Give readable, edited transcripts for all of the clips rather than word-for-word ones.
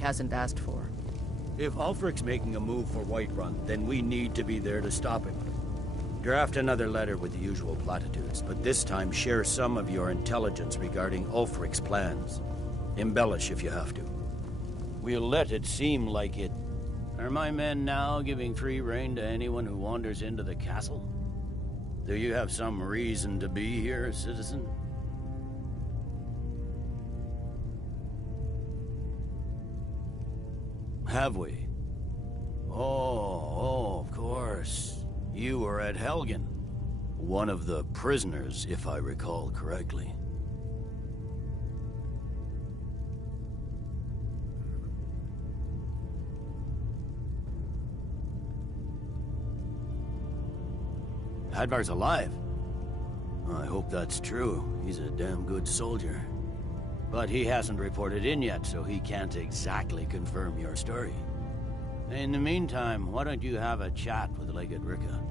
hasn't asked for. If Ulfric's making a move for Whiterun, then we need to be there to stop him. Draft another letter with the usual platitudes, but this time share some of your intelligence regarding Ulfric's plans. Embellish if you have to. We'll let it seem like it. Are my men now giving free rein to anyone who wanders into the castle? Do you have some reason to be here, citizen? Have we? Oh, of course. You were at Helgen. One of the prisoners, if I recall correctly. Hadvar's alive. I hope that's true. He's a damn good soldier. But he hasn't reported in yet, so he can't exactly confirm your story. In the meantime, why don't you have a chat with Legate Ricka?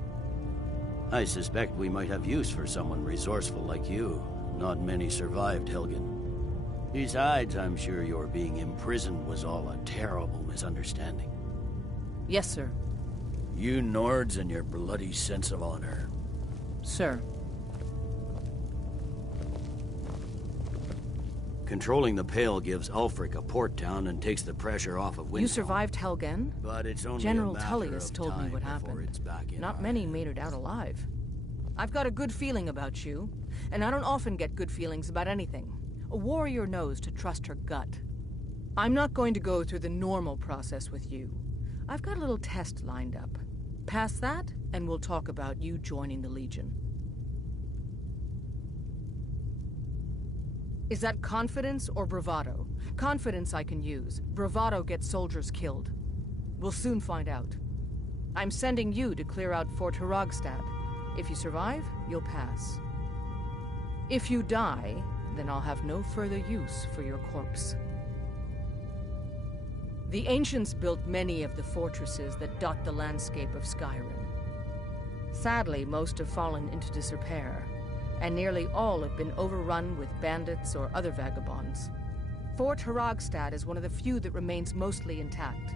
I suspect we might have use for someone resourceful like you. Not many survived Helgen. Besides, I'm sure your being imprisoned was all a terrible misunderstanding. Yes, sir. You Nords and your bloody sense of honor. Sir. Controlling the Pale gives Ulfric a port town and takes the pressure off of Windhelm. You survived Helgen? But it's only General a matter Tullius of told me time what before happened. it's back in Not our many hands. made it out alive. I've got a good feeling about you, and I don't often get good feelings about anything. A warrior knows to trust her gut. I'm not going to go through the normal process with you. I've got a little test lined up. Pass that, and we'll talk about you joining the Legion. Is that confidence or bravado? Confidence I can use. Bravado gets soldiers killed. We'll soon find out. I'm sending you to clear out Fort Hrogstad. If you survive, you'll pass. If you die, then I'll have no further use for your corpse. The ancients built many of the fortresses that dot the landscape of Skyrim. Sadly, most have fallen into disrepair, and nearly all have been overrun with bandits or other vagabonds. Fort Hrogstad is one of the few that remains mostly intact.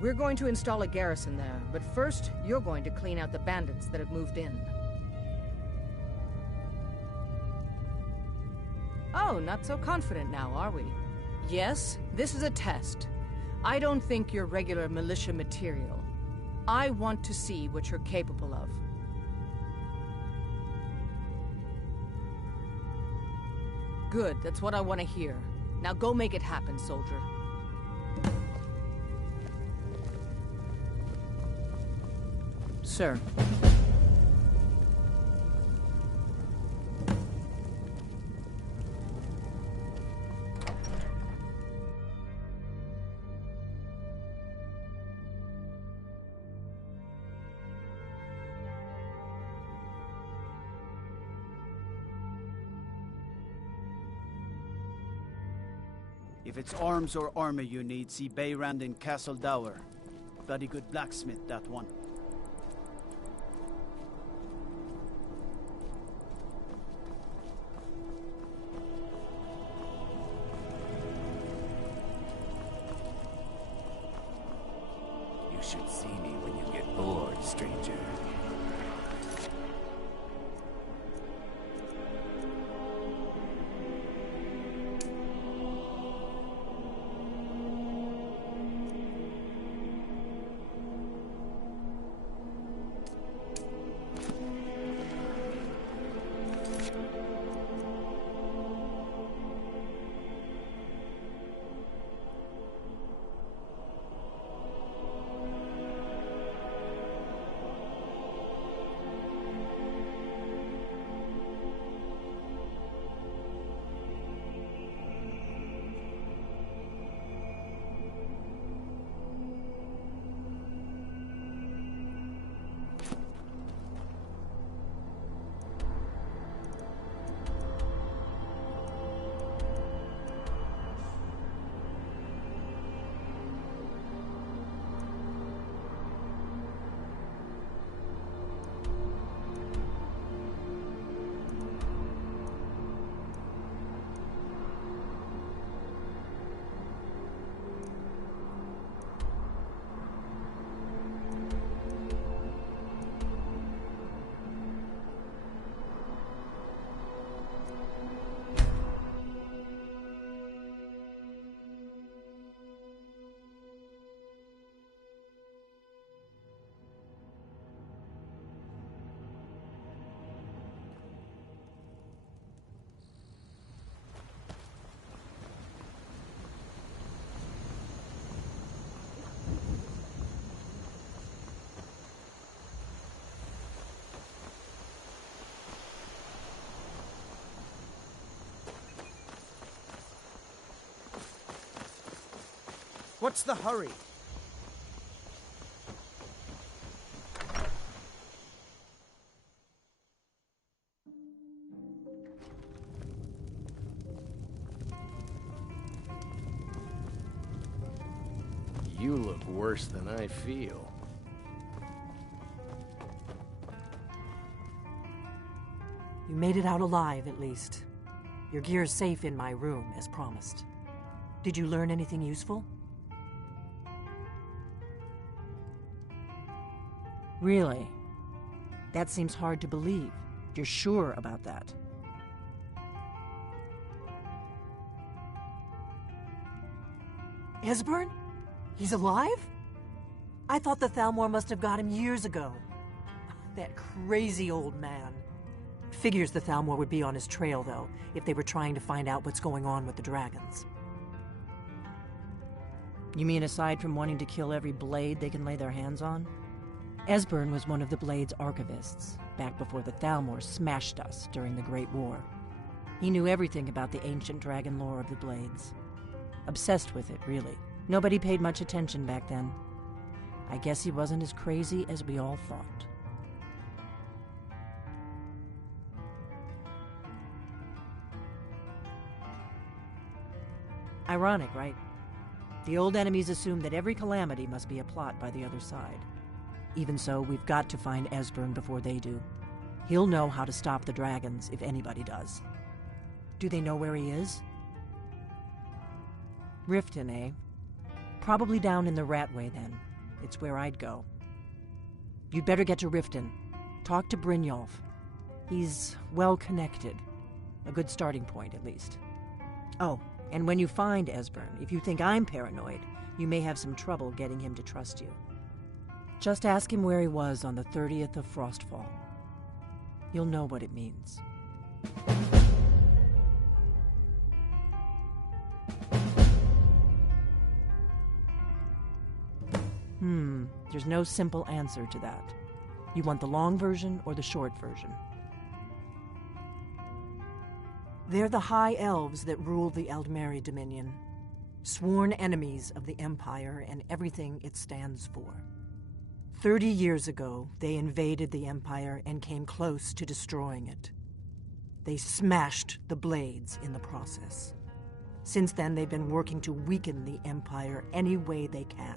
We're going to install a garrison there, but first, you're going to clean out the bandits that have moved in. Oh, not so confident now, are we? Yes, this is a test. I don't think you're regular militia material. I want to see what you're capable of. Good, that's what I want to hear. Now go make it happen, soldier. Sir. If it's arms or armor you need, see Beyrand in Castle Dower. Bloody good blacksmith, that one. You should see me when you get bored, stranger. What's the hurry? You look worse than I feel. You made it out alive, at least. Your gear's safe in my room, as promised. Did you learn anything useful? Really? That seems hard to believe. You're sure about that? Esbern? He's alive? I thought the Thalmor must have got him years ago. That crazy old man. Figures the Thalmor would be on his trail, though, if they were trying to find out what's going on with the dragons. You mean aside from wanting to kill every blade they can lay their hands on? Esbern was one of the Blade's archivists, back before the Thalmor smashed us during the Great War. He knew everything about the ancient dragon lore of the Blades. Obsessed with it, really. Nobody paid much attention back then. I guess he wasn't as crazy as we all thought. Ironic, right? The old enemies assume that every calamity must be a plot by the other side. Even so, we've got to find Esbern before they do. He'll know how to stop the dragons, if anybody does. Do they know where he is? Riften, eh? Probably down in the Ratway, then. It's where I'd go. You'd better get to Riften. Talk to Brynjolf. He's well-connected. A good starting point, at least. Oh, and when you find Esbern, if you think I'm paranoid, you may have some trouble getting him to trust you. Just ask him where he was on the 30th of Frostfall. You'll know what it means. There's no simple answer to that. You want the long version or the short version? They're the High Elves that rule the Eldmeri Dominion, sworn enemies of the Empire and everything it stands for. 30 years ago, they invaded the Empire and came close to destroying it. They smashed the Blades in the process. Since then, they've been working to weaken the Empire any way they can.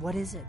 What is it?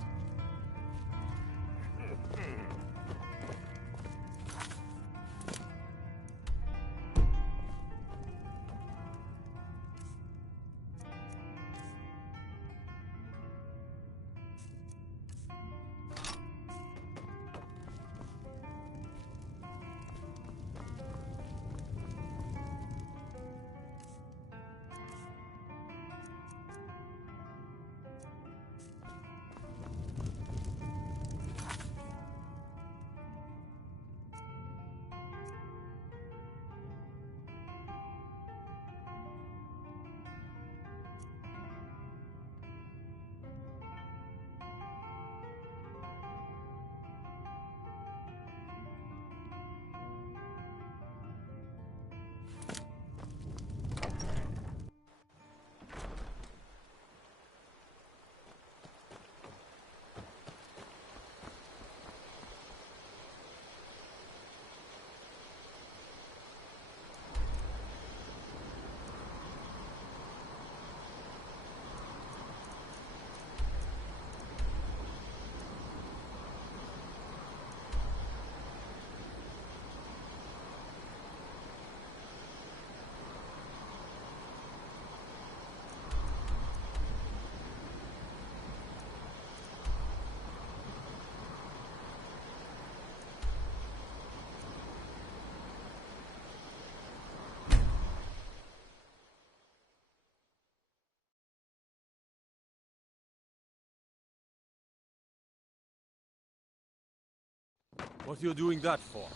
What are you doing that for?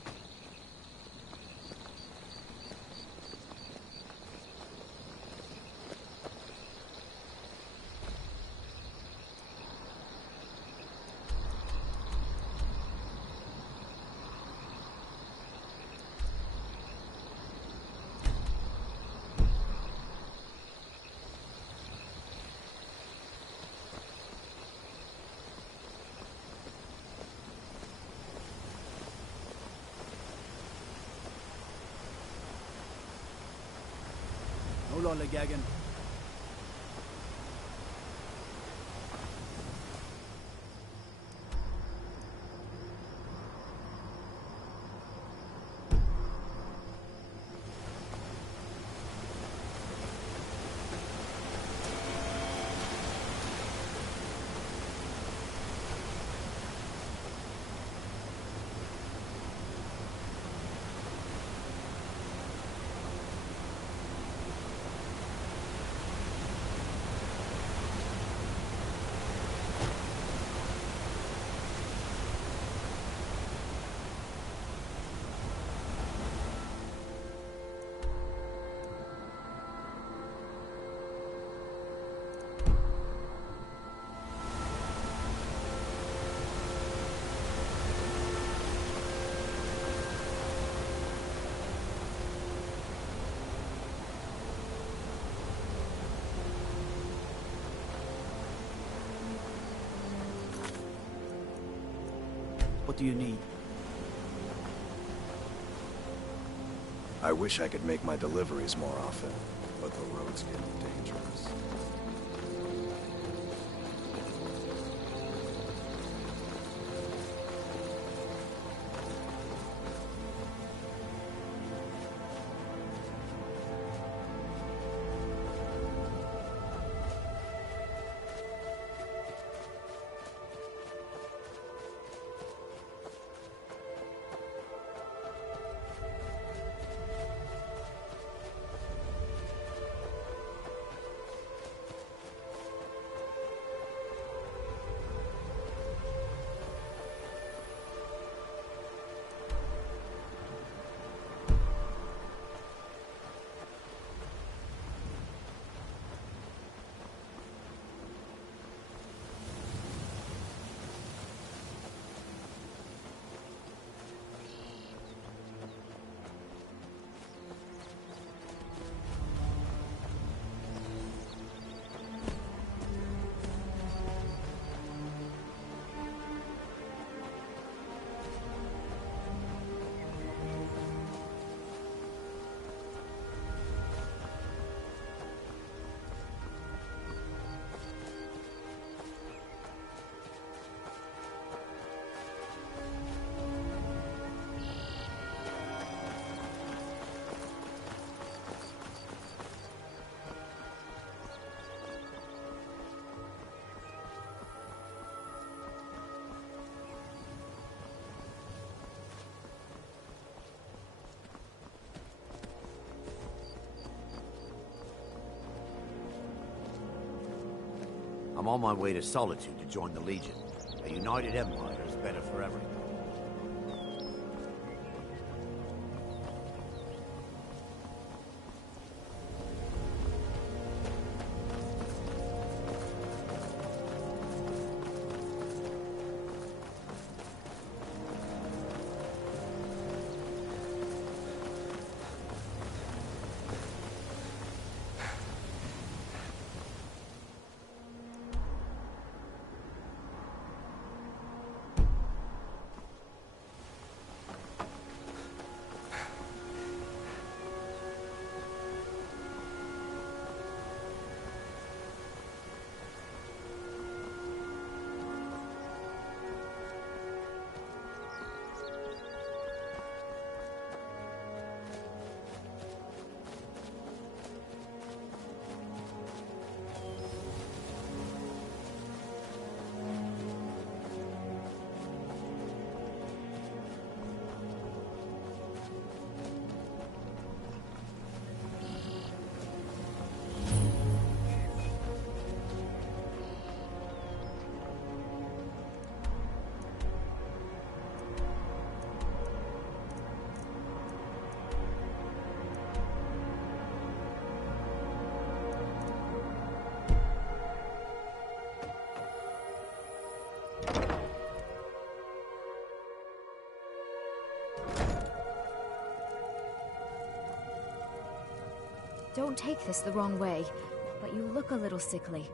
No lollygagging. What do you need? I wish I could make my deliveries more often, but the road's getting dangerous. I'm on my way to Solitude to join the Legion. A united empire is better for everyone. Don't take this the wrong way, but you look a little sickly.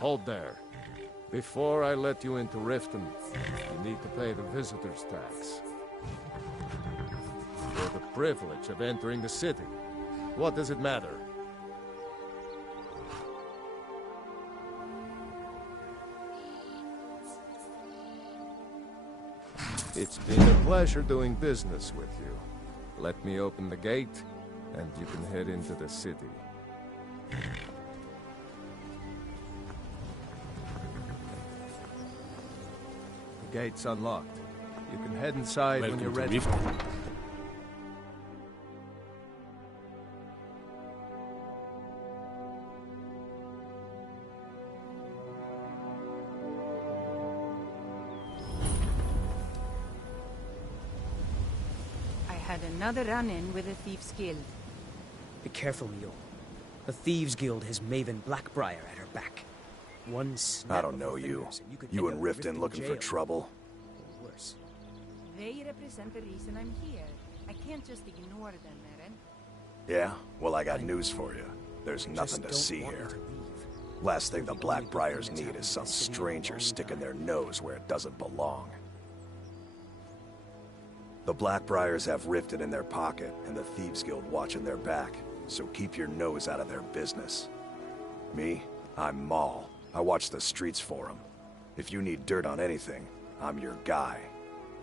Hold there. Before I let you into Riften, you need to pay the visitor's tax. For the privilege of entering the city. What does it matter? It's been a pleasure doing business with you. Let me open the gate, and you can head into the city. The gate's unlocked. You can head inside when you're ready. Had another run-in with a Thieves' Guild. Be careful, Mule. The Thieves' Guild has Maven Blackbriar at her back. One snap I don't know you. You and Riften looking for trouble? Or worse. They represent the reason I'm here. I can't just ignore them, Eren. Yeah? Well, I got news for you. There's nothing to see here. Last thing the Blackbriars need is some stranger sticking their nose where it doesn't belong. The Blackbriars have Riften in their pocket, and the Thieves Guild watching their back, so keep your nose out of their business. Me? I'm Maul. I watch the streets for them. If you need dirt on anything, I'm your guy.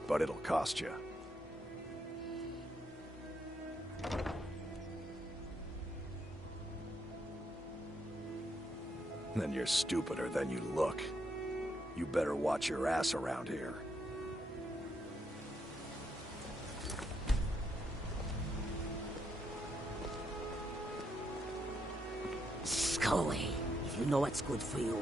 But it'll cost you. Then you're stupider than you look. You better watch your ass around here. Go away, if you know what's good for you.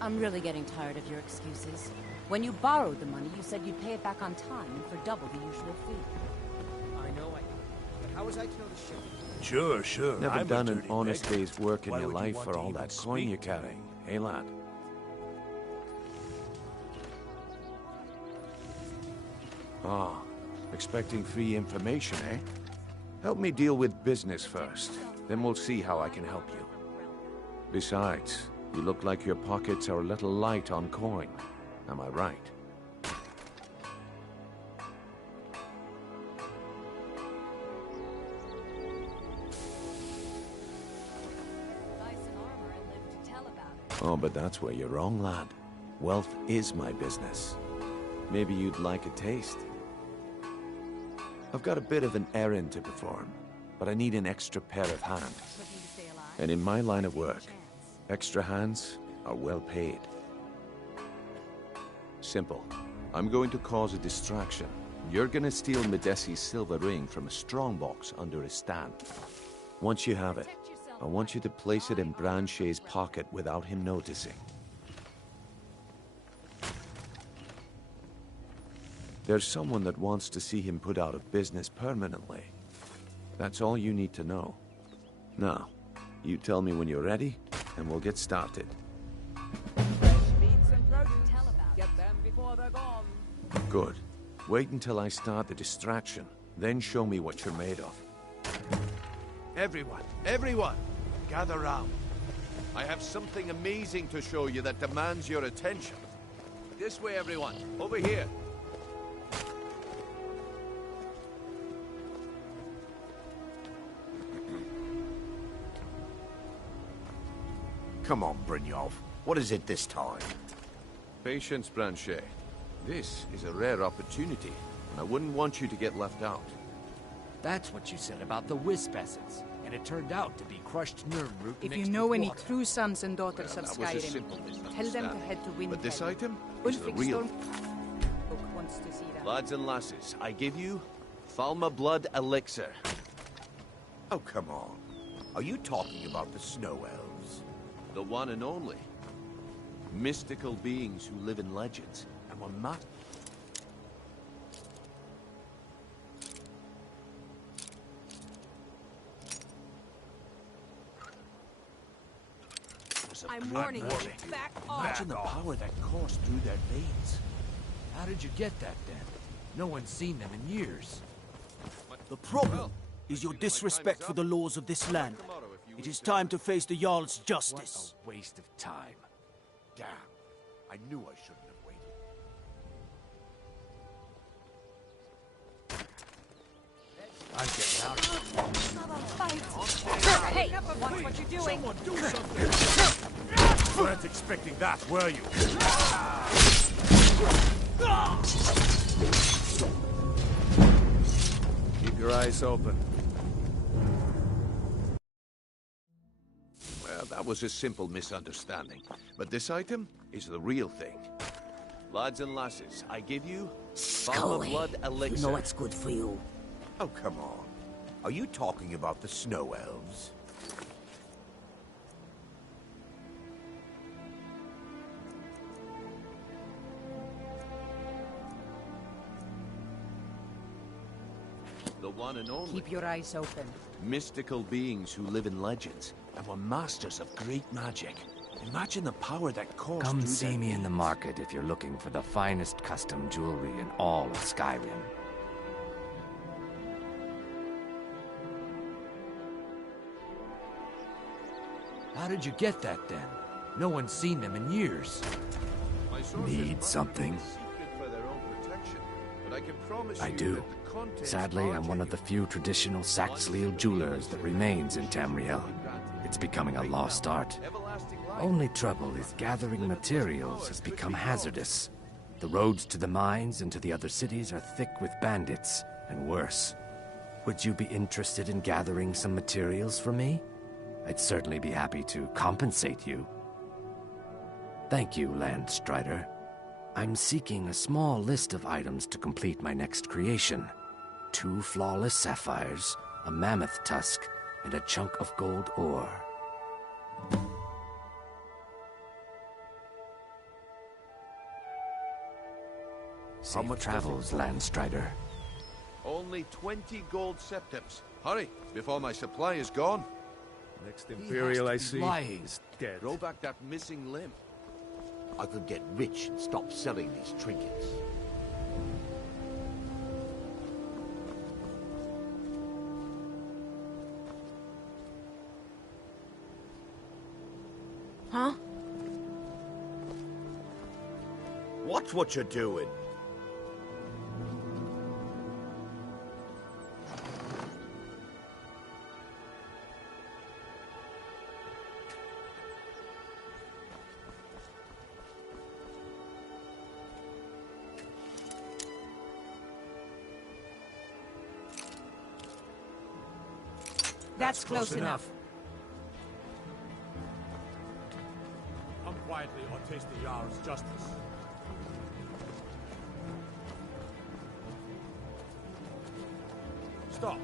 I'm really getting tired of your excuses. When you borrowed the money, you said you'd pay it back on time and for double the usual fee. I know, but how was I to know the ship? Sure. Never I'm done a an dirty honest beggar. day's work in Why your would you life want for to all even that coin speak you're to carrying, me? hey lad? Ah, expecting free information, eh? Help me deal with business first, then we'll see how I can help you. Besides, you look like your pockets are a little light on coin. Am I right? Oh, but that's where you're wrong, lad. Wealth is my business. Maybe you'd like a taste. I've got a bit of an errand to perform, but I need an extra pair of hands. And in my line of work, extra hands are well paid. Simple. I'm going to cause a distraction. You're gonna steal Medesi's silver ring from a strongbox under a stand. Once you have it, I want you to place it in Branchet's pocket without him noticing. There's someone that wants to see him put out of business permanently. That's all you need to know. Now, you tell me when you're ready, and we'll get started. Get them before they're gone. Good. Wait until I start the distraction, then show me what you're made of. Everyone, gather round. I have something amazing to show you that demands your attention. This way, everyone. Over here. Come on, Brynjolf. What is it this time? Patience, Branchet. This is a rare opportunity, and I wouldn't want you to get left out. That's what you said about the Wisp essence, and it turned out to be crushed nerve root If you mixed know with any water. true sons and daughters of That was a Skyrim, simple tell them to misunderstanding. head to Windhelm. But this item is the Ulfric real. Stormfolk wants to see them. Lads and lasses, I give you Falma Blood Elixir. Oh, come on. Are you talking about the Snow Elves? The one and only. Mystical beings who live in legends and were not. I'm warning you. Back off. Imagine the power that coursed through their veins. How did you get that then? No one's seen them in years. The problem is your disrespect for the laws of this land. It is time to face the Jarl's justice. What a waste of time. Damn. I knew I shouldn't have waited. I'm getting out of Hey, watch what you're doing. Someone do something! Weren't expecting that, were you? Keep your eyes open. Well, that was a simple misunderstanding. But this item is the real thing. Lads and lasses, I give you Bomber Blood Elixir. You know what's good for you. Oh, come on. Are you talking about the snow elves? The one and only. Keep your eyes open. Mystical beings who live in legends and were masters of great magic. Imagine the power that caused. Come see me in the market if you're looking for the finest custom jewelry in all of Skyrim. How did you get that then? No one's seen them in years. Need something? I do. Sadly, I'm one of the few traditional Saxhleel jewelers that remains in Tamriel. It's becoming a lost art. Only trouble is gathering materials has become hazardous. The roads to the mines and to the other cities are thick with bandits, and worse. Would you be interested in gathering some materials for me? I'd certainly be happy to compensate you. Thank you, Landstrider. I'm seeking a small list of items to complete my next creation. 2 flawless sapphires, a mammoth tusk, and a chunk of gold ore. Safe travels, Landstrider. Only 20 gold septims. Hurry, before my supply is gone. Next Imperial I see He's dead. Throw back that missing limb. I could get rich and stop selling these trinkets. Huh? Watch what you're doing. That's close enough. Come quietly or taste the Jarl's justice. Stop.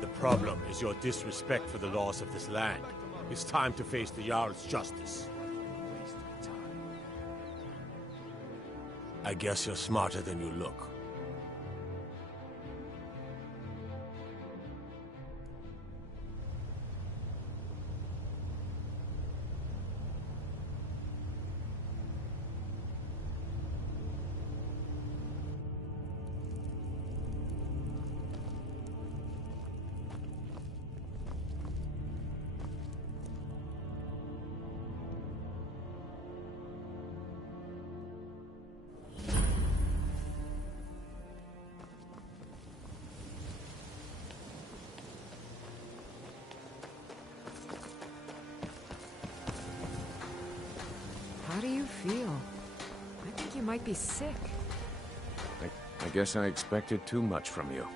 The problem is your disrespect for the laws of this land. It's time to face the Jarl's justice. I guess you're smarter than you look. How do you feel? I think you might be sick. I guess I expected too much from you.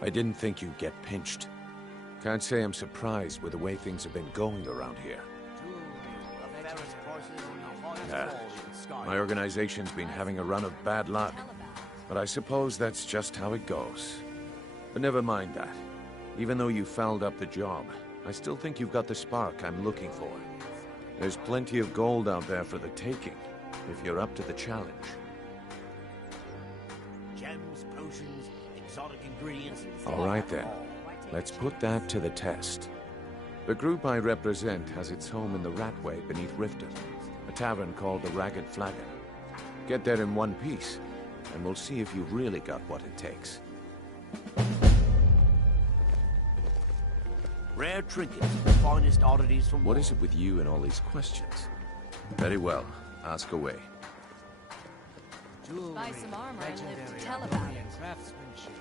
I didn't think you'd get pinched. Can't say I'm surprised with the way things have been going around here. My organization's been having a run of bad luck, but I suppose that's just how it goes. But never mind that. Even though you fouled up the job, I still think you've got the spark I'm looking for. There's plenty of gold out there for the taking, if you're up to the challenge. Gems, potions, exotic ingredients. All right then. Let's put that to the test. The group I represent has its home in the Ratway beneath Riften, a tavern called the Ragged Flagon. Get there in one piece, and we'll see if you've really got what it takes. Rare trinkets, finest oddities from... What is it with you and all these questions? Very well. Ask away. Buy some armor and live to tell about it. Craftsmanship.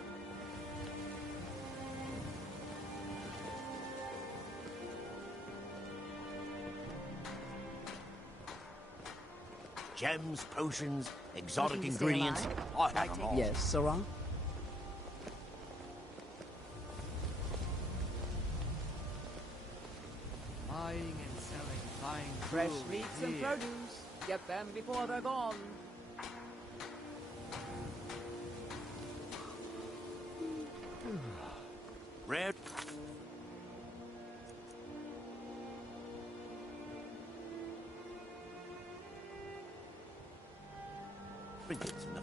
Gems, potions, exotic Looking to stay ingredients. alive? I have them all. Yes, Sarah? Buying and selling fine Fresh jewelry meats and here. produce. Get them before they're gone. Rare. Trinkets and the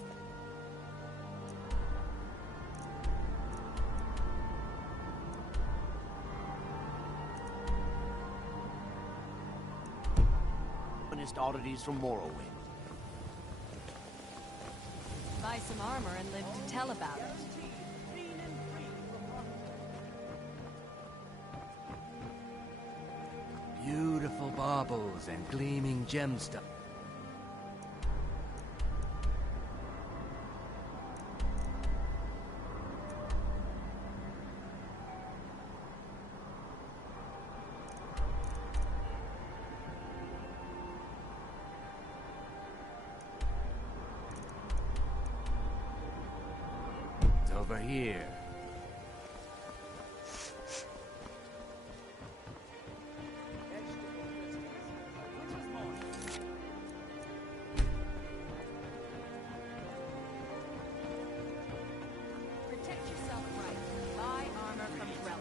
finest oddities from Morrowind. Buy some armor and live to tell about it. Beautiful baubles and gleaming gemstones. It's over here. Protect yourself right. Buy armor from Relda.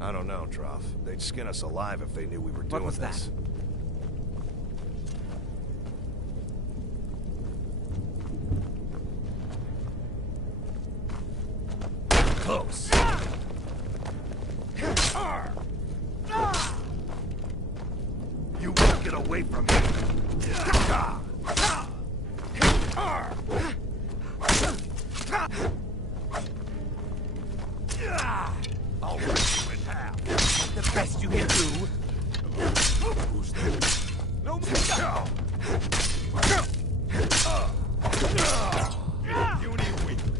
I don't know, Droff. They'd skin us alive if they knew we were doing was this. that? Close. You won't get away from me. I'll rip you in half. The best you can do. Who's this? No more. Puny weakling.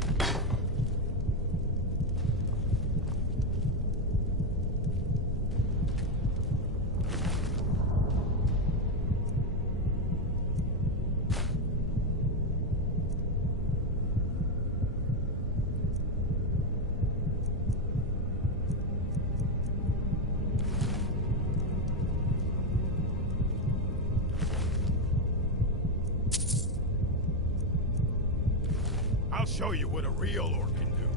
I'll show you what a real orc can do.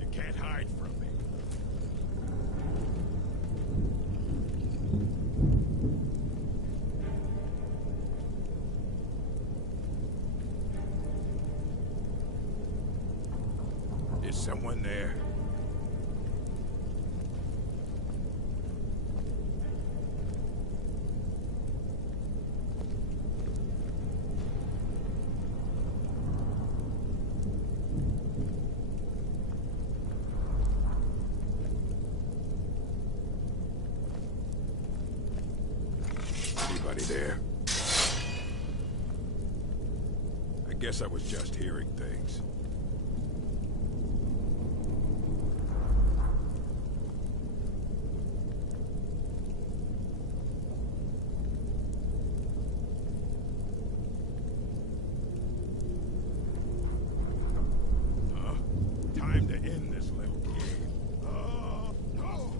You can't hide from me. Is someone there? Anybody there? I guess I was just hearing things. Time to end this little game. No!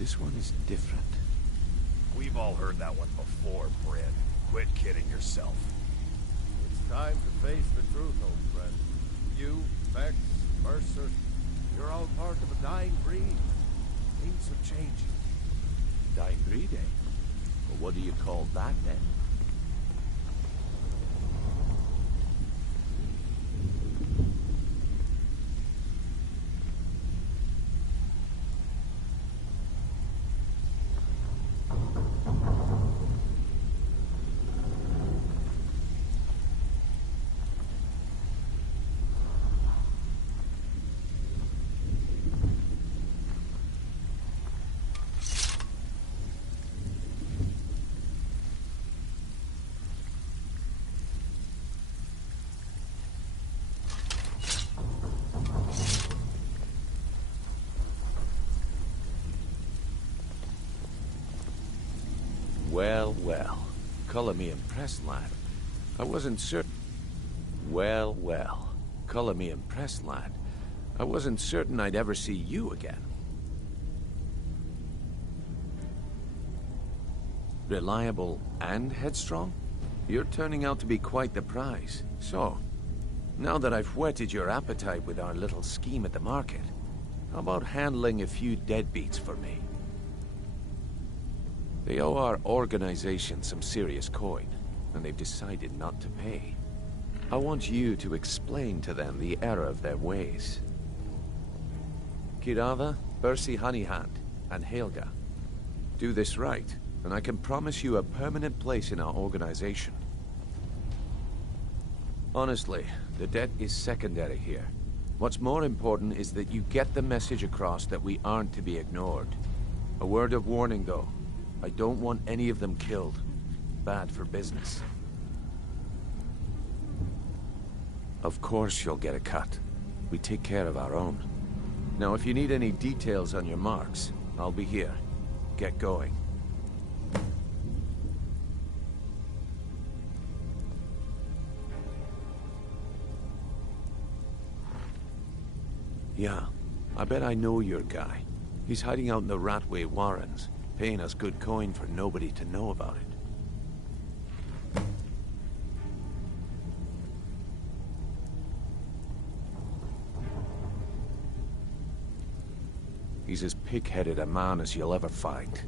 This one is different. We've all heard that one before, Bryn. Quit kidding yourself. It's time to face the truth, old friend. You, Vex, Mercer, you're all part of a dying breed. Things are changing. Dying breed, eh? Well, what do you call that, then? Well, well. Color me impressed, lad. I wasn't certain... Well, well. Color me impressed, lad. I wasn't certain I'd ever see you again. Reliable and headstrong? You're turning out to be quite the prize. So, now that I've whetted your appetite with our little scheme at the market, how about handling a few deadbeats for me? They owe our organization some serious coin, and they've decided not to pay. I want you to explain to them the error of their ways. Kirava, Bersi Honeyhand, and Helga. Do this right, and I can promise you a permanent place in our organization. Honestly, the debt is secondary here. What's more important is that you get the message across that we aren't to be ignored. A word of warning, though. I don't want any of them killed. Bad for business. Of course you'll get a cut. We take care of our own. Now, if you need any details on your marks, I'll be here. Get going. Yeah, I bet I know your guy. He's hiding out in the Ratway Warrens, paying us good coin for nobody to know about it. He's as pig-headed a man as you'll ever find.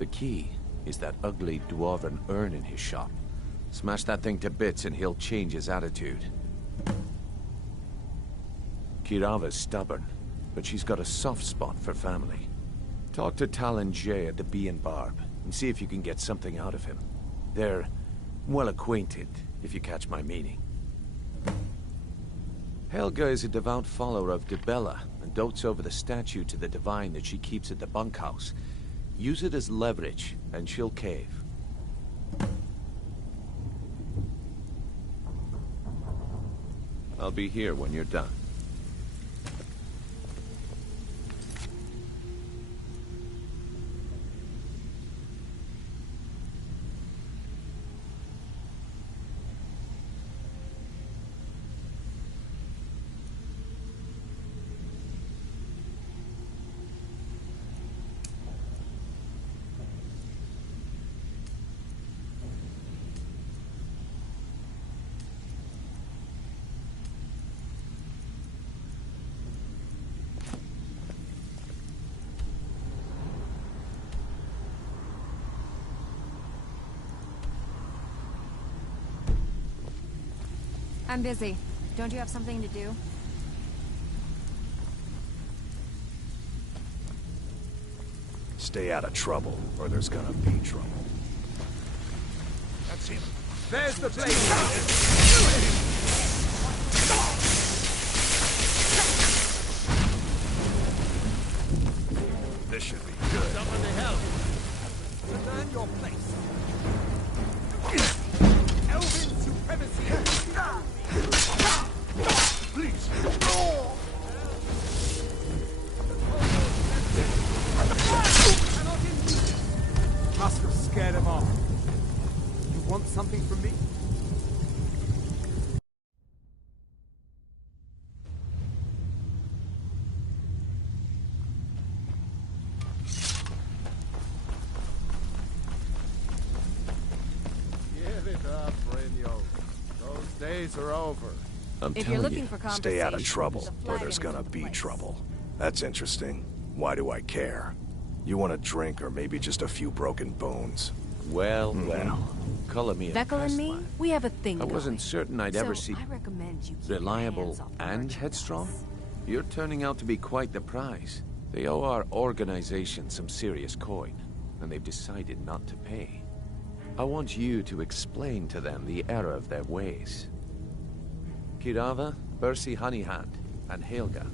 The key is that ugly dwarven urn in his shop. Smash that thing to bits and he'll change his attitude. Kirava's stubborn, but she's got a soft spot for family. Talk to Talon Jay at the Bee and Barb, and see if you can get something out of him. They're well acquainted, if you catch my meaning. Helga is a devout follower of Dibella, and dotes over the statue to the divine that she keeps at the bunkhouse. Use it as leverage, and she'll cave. I'll be here when you're done. I'm busy. Don't you have something to do? Stay out of trouble, or there's gonna be trouble. That's him. There's the blade. This should be good. Somebody help. Learn your place. Elven supremacy. Please. Must have scared him off. You want something from me? it up, Brynjo. Those days are over. I'm If you're telling looking you, for stay out of conversation, trouble, there's a or flag there's in gonna its be place. trouble. That's interesting. Why do I care? You want a drink or maybe just a few broken bones? Well, well. Color me a Vekel and me, pest we have a thing I wasn't going. certain I'd ever see I recommend you keep your reliable hands off the and merchandise. headstrong. You're turning out to be quite the prize. They owe our organization some serious coin, and they've decided not to pay. I want you to explain to them the error of their ways. Kirava, Bersi Honeyhand, and Helga.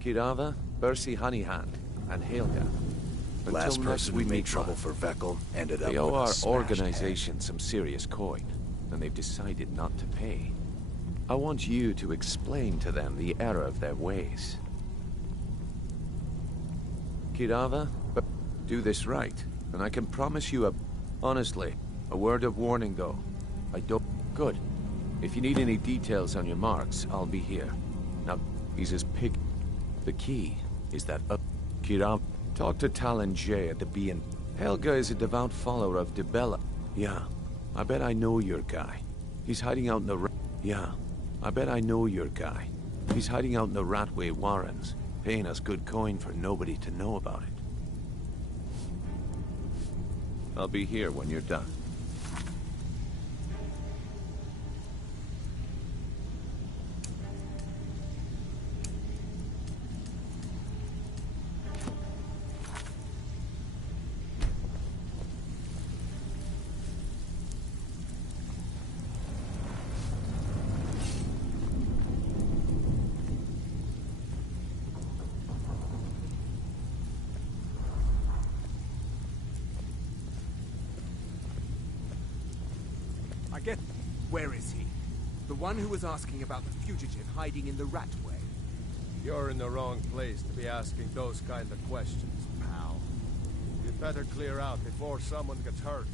Kirava, Bersi Honeyhand, and Helga. Last Until next person we who made meet, trouble Lad. for Vekel ended up They owe with a our smashed organization some serious coin, and they've decided not to pay. I want you to explain to them the error of their ways. Kirava, but do this right, and I can promise you honestly, a word of warning though. I don't... Good. If you need any details on your marks, I'll be here. Now, he's as pig... The key is that Kirava, talk to Talon J at the B&... Helga is a devout follower of Dibella. Yeah, I bet I know your guy. He's hiding out in the... Yeah, I bet I know your guy. He's hiding out in the Ratway Warrens, paying us good coin for nobody to know about it. I'll be here when you're done. I get... Where is he? The one who was asking about the fugitive hiding in the Ratway. You're in the wrong place to be asking those kind of questions, pal. You'd better clear out before someone gets hurt.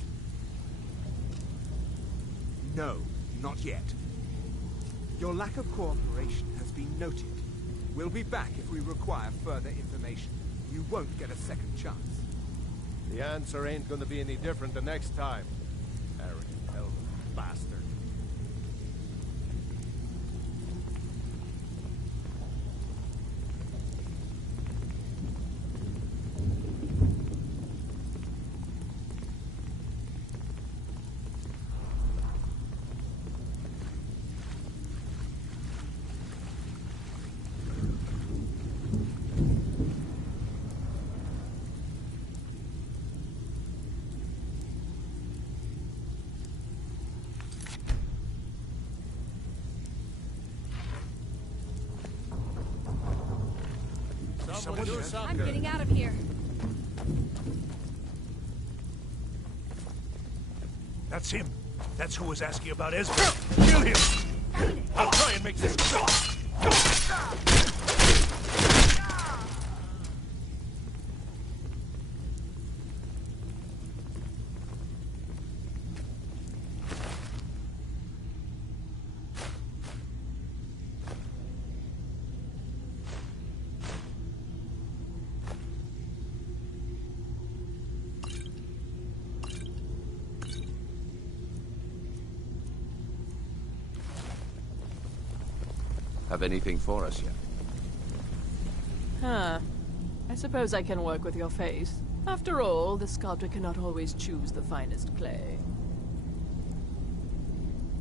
No, not yet. Your lack of cooperation has been noted. We'll be back if we require further information. You won't get a second chance. The answer ain't gonna be any different the next time. Arrogant elven bastard. Someone do something. I'm getting out of here. That's him. That's who was asking about Ezra. Kill him! I'll try and make this quick. Have anything for us yet? Huh. I suppose I can work with your face. After all, the sculptor cannot always choose the finest clay.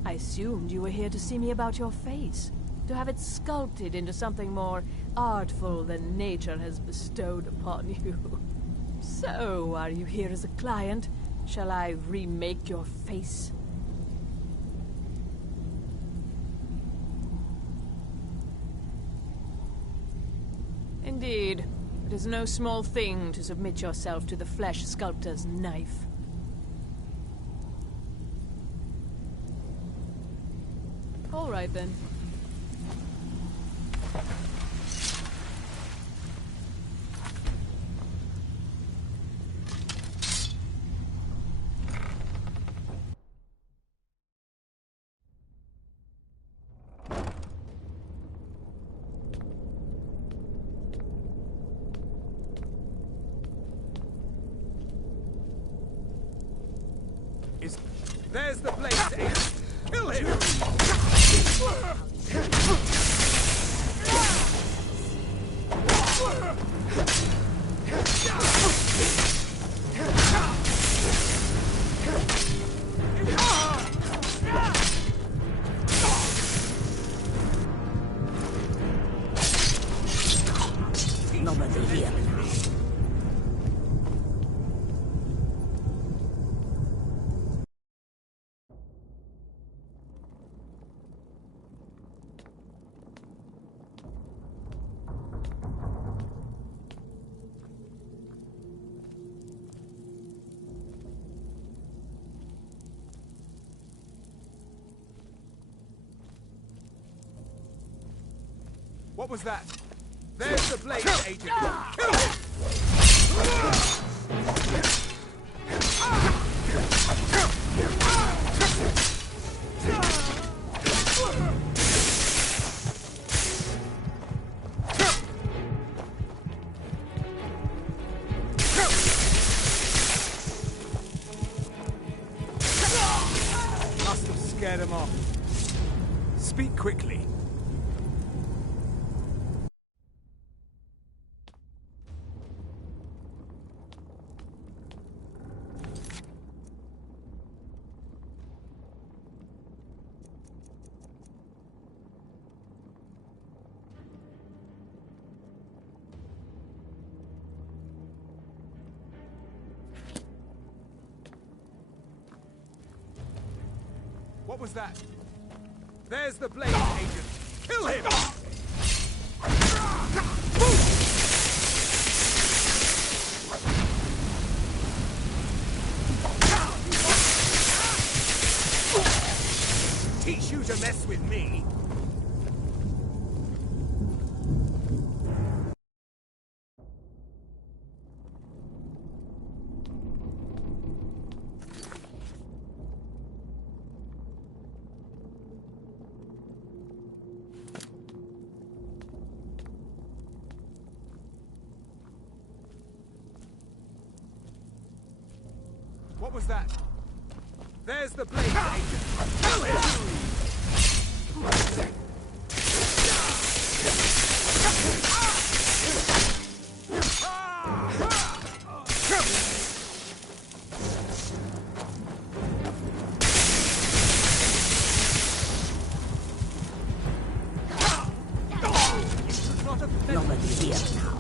I assumed you were here to see me about your face. To have it sculpted into something more artful than nature has bestowed upon you. So, are you here as a client? Shall I remake your face? Indeed. It is no small thing to submit yourself to the flesh sculptor's knife. All right, then. is... There's the blaze agent! Kill him! Nobody here now. What was that? There's the blaze agent! Kill him! Must have scared him off. Speak quickly. What was that? There's the blaze agent! Kill him! Teach you to mess with me! What was that? There's the blaze agent! Kill him! Nobody here now.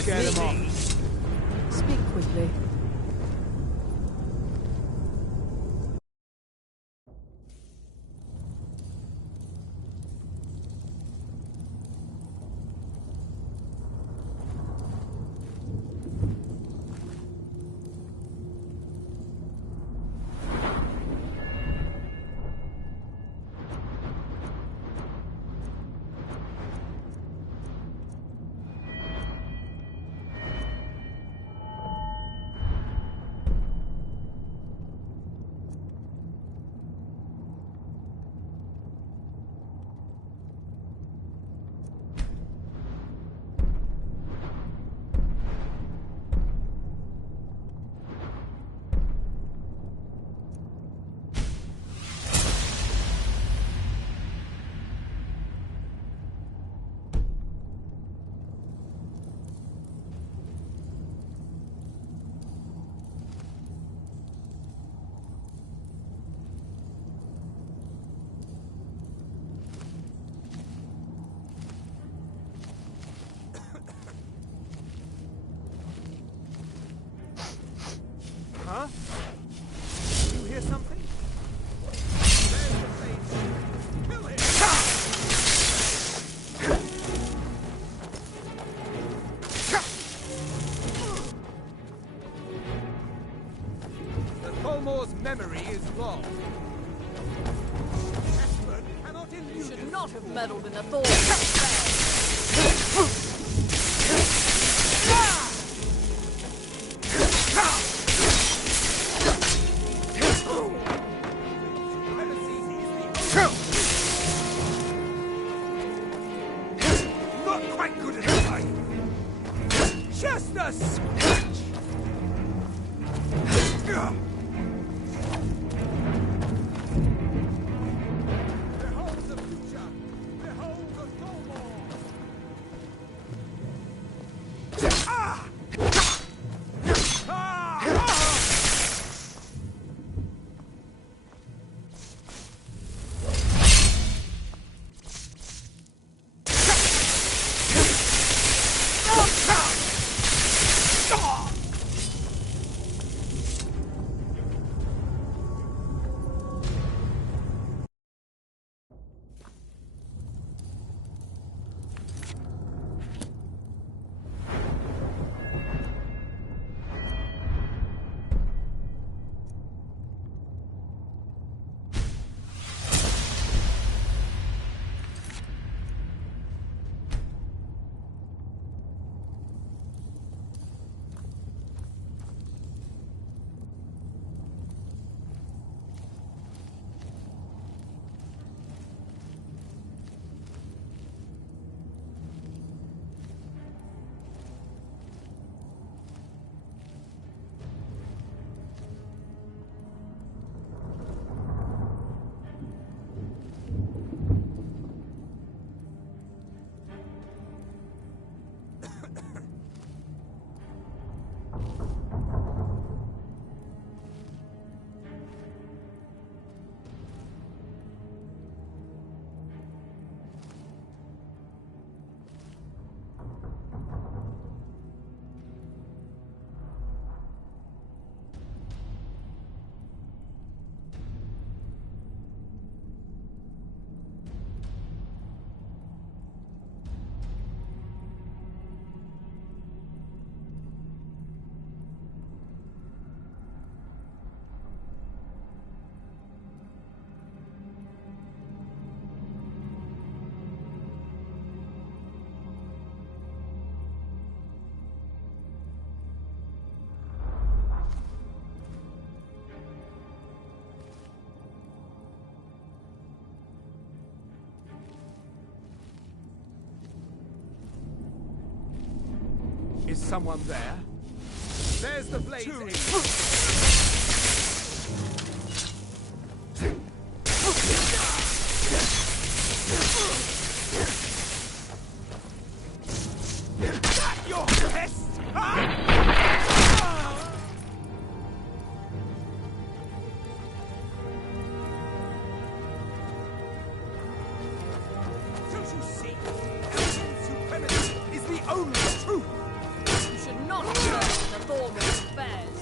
Scare them off. Speak quickly. Huh? You hear something? Kill him! The Tholmor's memory is long. You should not have meddled in the Thorn. Not quite good enough. Just a scratch. Is someone there? There's the blaze. Your pest! Don't you see? Ancient supremacy is the only truth! You should not have meddled in the Thorn's affairs.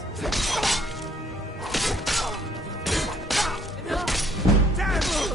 Enough! Damn you!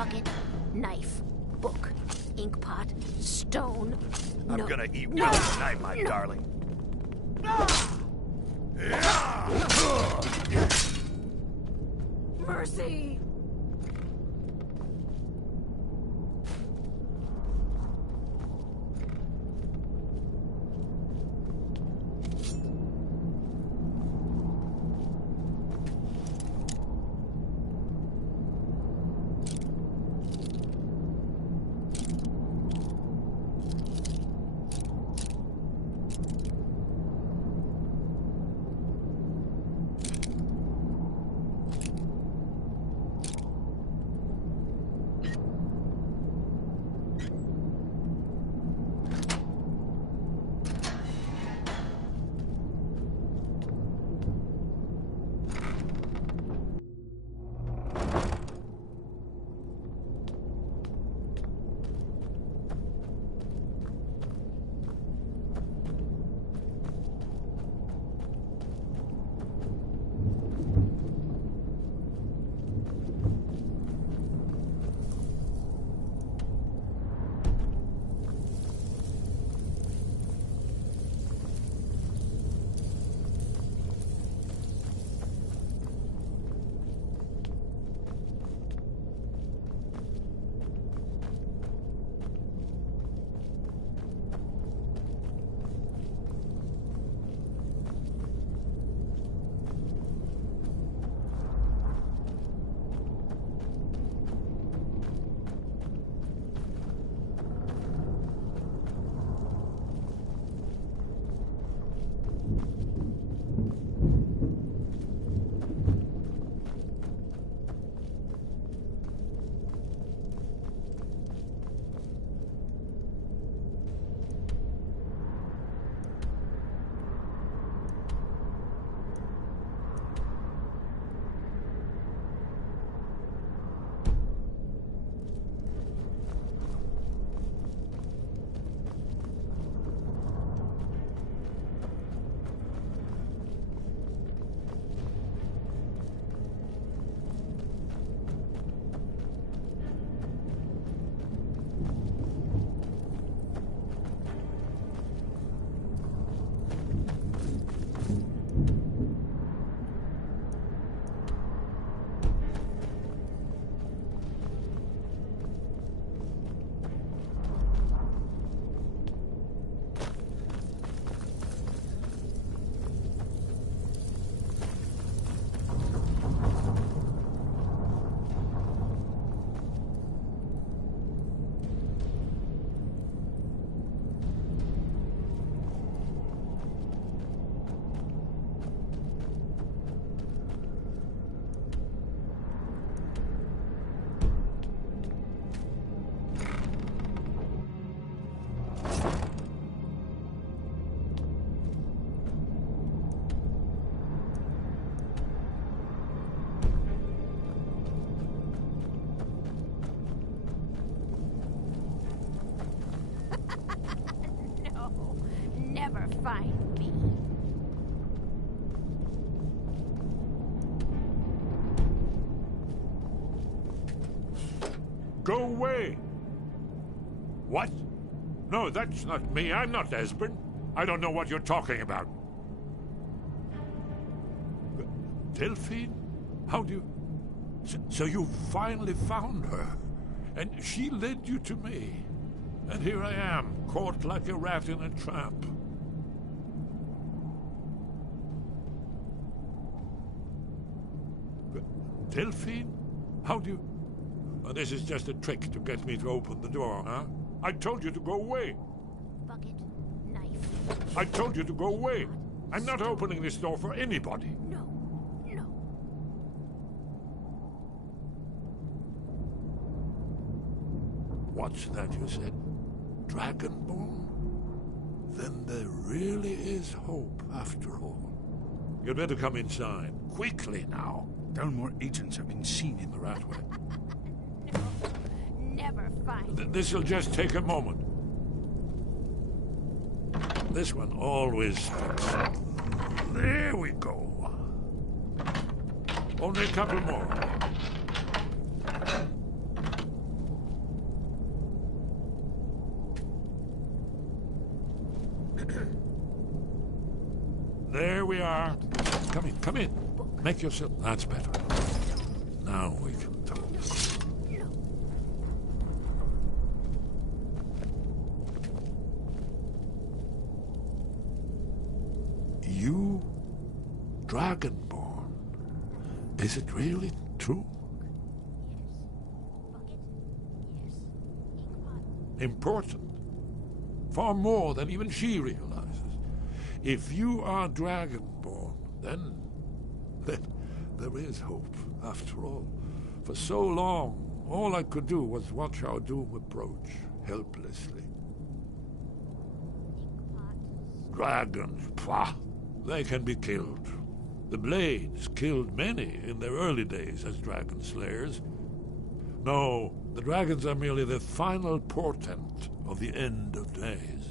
Bucket, knife, book, ink pot, stone. I'm No. gonna eat No. well tonight, my No. darling. Mercy! Never find me. Go away! What? No, that's not me. I'm not Esbern. I don't know what you're talking about. Delphine? How do you... So you finally found her, and she led you to me. And here I am, caught like a rat in a trap. Delphine? How do you... Oh, this is just a trick to get me to open the door, huh? I told you to go away. Bucket, knife. I told you to go away. I'm not opening this door for anybody. No. What's that you said? Dragonborn? Then there really is hope, after all. You'd better come inside. Quickly now. Dalmor agents have been seen in the Ratway. Never find. This'll just take a moment. This one always sticks. There we go. Only a couple more. we are. Come in, come in. Make yourself... That's better. Now we can talk. You, Dragonborn. Is it really true? Important. Far more than even she realizes. If you are Dragonborn, then there is hope, after all. For so long, all I could do was watch our doom approach, helplessly. Dragons, pah! They can be killed. The Blades killed many in their early days as dragon slayers. No, the dragons are merely the final portent of the end of days.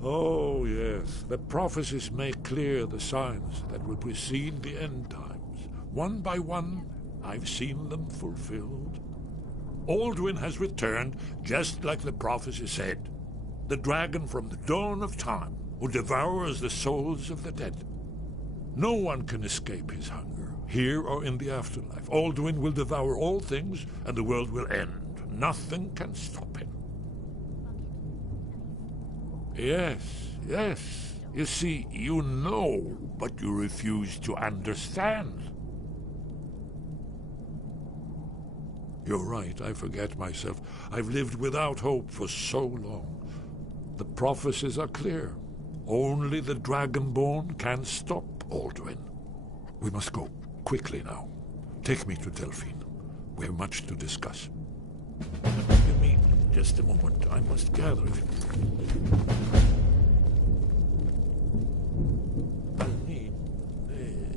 Oh, yes, the prophecies make clear the signs that will precede the end times. One by one, I've seen them fulfilled. Alduin has returned, just like the prophecy said. The dragon from the dawn of time, who devours the souls of the dead. No one can escape his hunger, here or in the afterlife. Alduin will devour all things, and the world will end. Nothing can stop him. Yes, yes. You see, you know, but you refuse to understand. You're right, I forget myself. I've lived without hope for so long. The prophecies are clear. Only the Dragonborn can stop Alduin. We must go, quickly now. Take me to Delphine. We have much to discuss. Give me just a moment. I must gather it.